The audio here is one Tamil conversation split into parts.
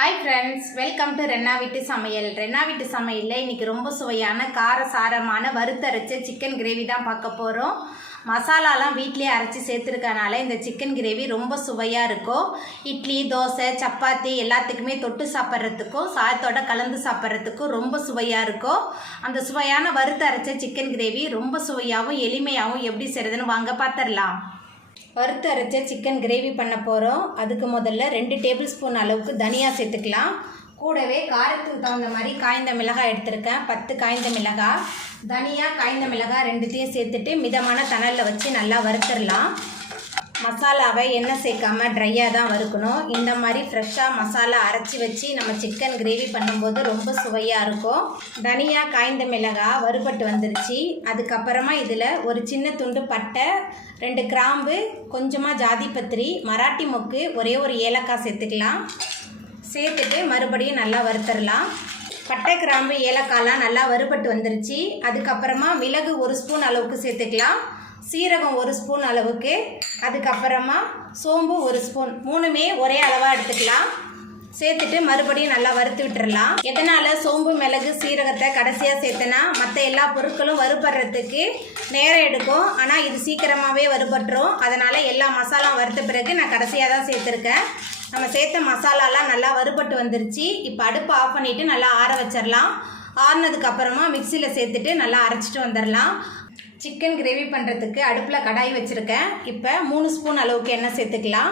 Hi friends, welcome to Renna வீட்டு சமையல். ரென்னா வீட்டு சமையலில் இன்றைக்கி ரொம்ப சுவையான காரசாரமான வறுத்தரைச்ச சிக்கன் கிரேவி தான் பார்க்க போகிறோம். மசாலாலாம் வீட்டிலே அரைச்சி சேர்த்துருக்கனால இந்த சிக்கன் கிரேவி ரொம்ப சுவையாக இருக்கும். இட்லி, தோசை, சப்பாத்தி எல்லாத்துக்குமே தொட்டு சாப்பிட்றதுக்கும் சாதத்தோட கலந்து சாப்பிட்றதுக்கும் ரொம்ப சுவையாக இருக்கும். அந்த சுவையான வறுத்தரைச்ச சிக்கன் கிரேவி ரொம்ப சுவையாகவும் எளிமையாகவும் எப்படி செய்கிறதுன்னு வாங்க பார்த்துடலாம். வறுத்து அரைச்ச சிக்கன் கிரேவி பண்ண போகிறோம். அதுக்கு முதல்ல 2 டேபிள் ஸ்பூன் அளவுக்கு தனியா சேர்த்துக்கலாம். கூடவே காரத்துக்கு தகுந்த மாதிரி காய்ந்த மிளகாய் எடுத்திருக்கேன். 10 காய்ந்த மிளகாய், தனியா, காய்ந்த மிளகாய் 2த்தையும் சேர்த்துட்டு மிதமான தணலில் வச்சு நல்லா வறுத்துடலாம். மசாலாவை எண்ணெய் சேர்க்காமல் ட்ரையாக தான் வறுக்கணும். இந்த மாதிரி ஃப்ரெஷ்ஷாக மசாலா அரைச்சி வச்சு நம்ம சிக்கன் கிரேவி பண்ணும்போது ரொம்ப சுவையாக இருக்கும். தனியா, காய்ந்த மிளகாய் வறுபட்டு வந்துருச்சு. அதுக்கப்புறமா இதில் ஒரு சின்ன துண்டு பட்டை, 2 கிராம்பு, கொஞ்சமாக ஜாதிபத்திரி, மராட்டி மொக்கு, ஒரே ஒரு ஏலக்காய் சேர்த்துக்கலாம். சேர்த்துட்டு மறுபடியும் நல்லா வறுத்துடலாம். பட்டை, கிராம்பு, ஏலக்காய்லாம் நல்லா வறுபட்டு வந்துருச்சு. அதுக்கப்புறமா மிளகு 1 ஸ்பூன் அளவுக்கு சேர்த்துக்கலாம். சீரகம் 1 ஸ்பூன் அளவுக்கு, அதுக்கப்புறமா சோம்பு 1 ஸ்பூன், 3மே ஒரே அளவாக எடுத்துக்கலாம். சேர்த்துட்டு மறுபடியும் நல்லா வறுத்து விட்டுடலாம். எதனால் சோம்பு, மிளகு, சீரகத்தை கடைசியாக சேர்த்தனா மற்ற எல்லா பொருட்களும் வறுபடுறதுக்கு நேரம் எடுக்கும். ஆனால் இது சீக்கிரமாகவே வறுபட்டுரும். அதனால் எல்லா மசாலா வறுத்த பிறகு நான் கடைசியாக தான் சேர்த்துருக்கேன். நம்ம சேர்த்த மசாலாலாம் நல்லா வறுபட்டு வந்துருச்சு. இப்போ அடுப்பு ஆஃப் பண்ணிவிட்டு நல்லா ஆற வச்சிடலாம். ஆறினதுக்கப்புறமா மிக்சியில் சேர்த்துட்டு நல்லா அரைச்சிட்டு வந்துடலாம். சிக்கன் கிரேவி பண்ணுறதுக்கு அடுப்பில் கடாய் வச்சுருக்கேன். இப்போ 3 ஸ்பூன் அளவுக்கு எண்ணெய் சேர்த்துக்கலாம்.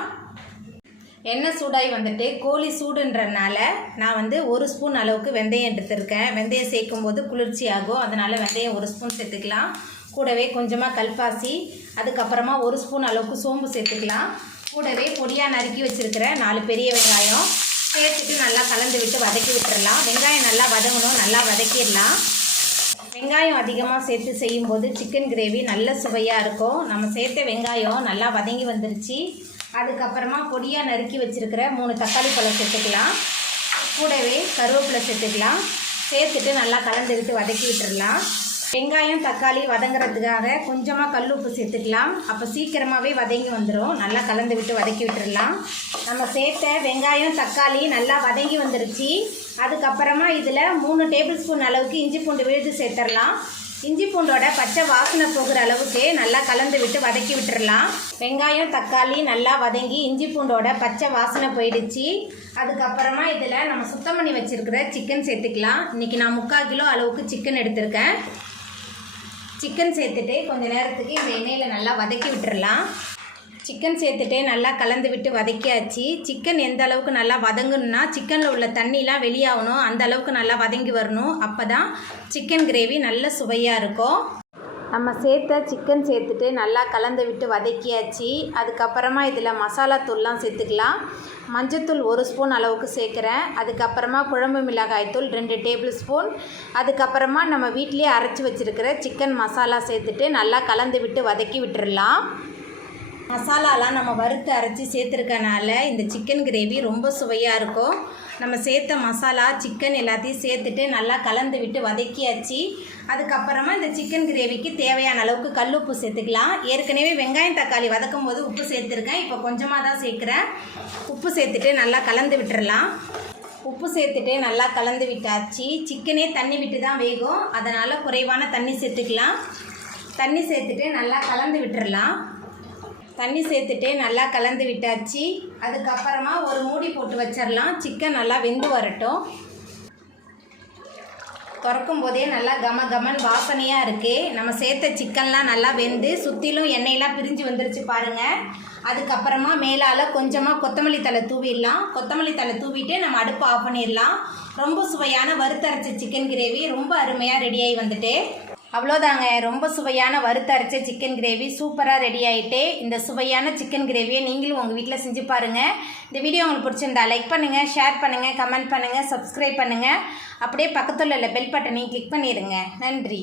எண்ணெய் சூடாகி வந்துட்டு கோழி சூடுன்றதுனால நான் 1 ஸ்பூன் அளவுக்கு வெந்தயம் எடுத்துருக்கேன். வெந்தயம் சேர்க்கும் போது குளிர்ச்சி ஆகும். அதனால் வெந்தயம் 1 ஸ்பூன் சேர்த்துக்கலாம். கூடவே கொஞ்சமாக கல்பாசி, அதுக்கப்புறமா 1 ஸ்பூன் அளவுக்கு சோம்பு சேர்த்துக்கலாம். கூடவே பொடியாக நறுக்கி வச்சுருக்கிற 4 பெரிய வெங்காயம் சேர்த்துட்டு நல்லா கலந்து விட்டு வதக்கி விட்டுடலாம். வெங்காயம் நல்லா வதங்கணும், நல்லா வதக்கிடலாம். வெங்காயம் அதிகமாக சேர்த்து செய்யும்போது சிக்கன் கிரேவி நல்ல சுவையாக இருக்கும். நம்ம சேர்த்த வெங்காயம் நல்லா வதங்கி வந்துருச்சு. அதுக்கப்புறமா பொடியாக நறுக்கி வச்சுருக்கிற 3 தக்காளி பழம் சேர்த்துக்கலாம். கூடவே கருவேப்பிலை சேர்த்துக்கலாம். சேர்த்துட்டு நல்லா கலந்து விட்டு வதக்கி விட்டுடலாம். வெங்காயம், தக்காளி வதங்குறதுக்காக கொஞ்சமாக கல் உப்பு சேர்த்துக்கலாம். அப்போ சீக்கிரமாகவே வதங்கி வந்துடும். நல்லா கலந்து விட்டு வதக்கி விட்டுடலாம். நம்ம சேர்த்த வெங்காயம், தக்காளி நல்லா வதங்கி வந்துருச்சு. அதுக்கப்புறமா இதில் 3 டேபிள் ஸ்பூன் அளவுக்கு இஞ்சி பூண்டு விழுது சேர்த்துடலாம். இஞ்சி பூண்டோட பச்சை வாசனை போகிற அளவுக்கு நல்லா கலந்து விட்டு வதக்கி விட்டுடலாம். வெங்காயம், தக்காளி நல்லா வதங்கி இஞ்சி பூண்டோட பச்சை வாசனை போயிடுச்சு. அதுக்கப்புறமா இதில் நம்ம சுத்தம் பண்ணி வச்சுருக்கிற சிக்கன் சேர்த்துக்கலாம். இன்றைக்கி நான் 3/4 கிலோ அளவுக்கு சிக்கன் எடுத்திருக்கேன். சிக்கன் சேர்த்துட்டு கொஞ்சம் நேரத்துக்கு இந்த எண்ணெயில் நல்லா வதக்கி விட்டுடலாம். சிக்கன் சேர்த்துட்டு நல்லா கலந்து விட்டு வதக்கியாச்சு. சிக்கன் எந்த அளவுக்கு நல்லா வதங்கணும்னா சிக்கனில் உள்ள தண்ணிலாம் வெளியாகணும். அந்த அளவுக்கு நல்லா வதங்கி வரணும். அப்போ தான் சிக்கன் கிரேவி நல்ல சுவையாக இருக்கும். நம்ம சேர்த்த சிக்கன் சேர்த்துட்டு நல்லா கலந்து விட்டு வதக்கியாச்சு. அதுக்கப்புறமா இதில் மசாலா தூள்லாம் சேர்த்துக்கலாம். மஞ்சத்தூள் 1 ஸ்பூன் அளவுக்கு சேர்க்குறேன். அதுக்கப்புறமா குழம்பு மிளகாய் தூள் 2 டேபிள் ஸ்பூன், அதுக்கப்புறமா நம்ம வீட்டிலேயே அரைச்சி வச்சுருக்கிற சிக்கன் மசாலா சேர்த்துட்டு நல்லா கலந்து விட்டு வதக்கி விட்டுடலாம். மசாலாலாம் நம்ம வறுத்து அரைச்சி சேர்த்துருக்கனால இந்த சிக்கன் கிரேவி ரொம்ப சுவையாக இருக்கும். நம்ம சேர்த்த மசாலா, சிக்கன் எல்லாத்தையும் சேர்த்துட்டு நல்லா கலந்து விட்டு வதக்கியாச்சு. அதுக்கப்புறமா இந்த சிக்கன் கிரேவிக்கு தேவையான அளவுக்கு கல் உப்பு சேர்த்துக்கலாம். ஏற்கனவே வெங்காயம், தக்காளி வதக்கும் போது உப்பு சேர்த்துருக்கேன். இப்போ கொஞ்சமாக தான் சேர்க்குறேன். உப்பு சேர்த்துட்டு நல்லா கலந்து விட்டுறலாம். உப்பு சேர்த்துட்டு நல்லா கலந்து விட்டாச்சு. சிக்கனே தண்ணி விட்டு தான் வேகும். அதனால் குறைவான தண்ணி சேர்த்துக்கலாம். தண்ணி சேர்த்துட்டு நல்லா கலந்து விட்டுறலாம். தண்ணி சேர்த்துட்டு நல்லா கலந்து விட்டாச்சு. அதுக்கப்புறமா ஒரு மூடி போட்டு வச்சிடலாம். சிக்கன் நல்லா வெந்து வரட்டும். திறக்கும் போதே நல்லா கமன் வாசனையாக இருக்குது. நம்ம சேர்த்த சிக்கன்லாம் நல்லா வெந்து சுற்றிலும் எண்ணெயெல்லாம் பிரிஞ்சு வந்துருச்சு பாருங்கள். அதுக்கப்புறமா மேலால் கொஞ்சமாக கொத்தமல்லி தழை தூவிடலாம். கொத்தமல்லி தழை தூவிட்டு நம்ம அடுப்பு ஆஃப் பண்ணிடலாம். ரொம்ப சுவையான வறுத்தரைச்ச சிக்கன் கிரேவி ரொம்ப அருமையாக ரெடியாகி வந்துட்டு அவ்வளோதாங்க. ரொம்ப சுவையான வறுத்தரைச்ச சிக்கன் கிரேவி சூப்பராக ரெடி ஆகிட்டு. இந்த சுவையான சிக்கன் கிரேவியை நீங்களும் உங்கள் வீட்டில் செஞ்சு பாருங்கள். இந்த வீடியோ உங்களுக்கு பிடிச்சிருந்தா லைக் பண்ணுங்கள், ஷேர் பண்ணுங்கள், கமெண்ட் பண்ணுங்கள், சப்ஸ்கிரைப் பண்ணுங்கள். அப்படியே பக்கத்தில் உள்ள பெல் பட்டனையும் கிளிக் பண்ணிடுங்க. நன்றி.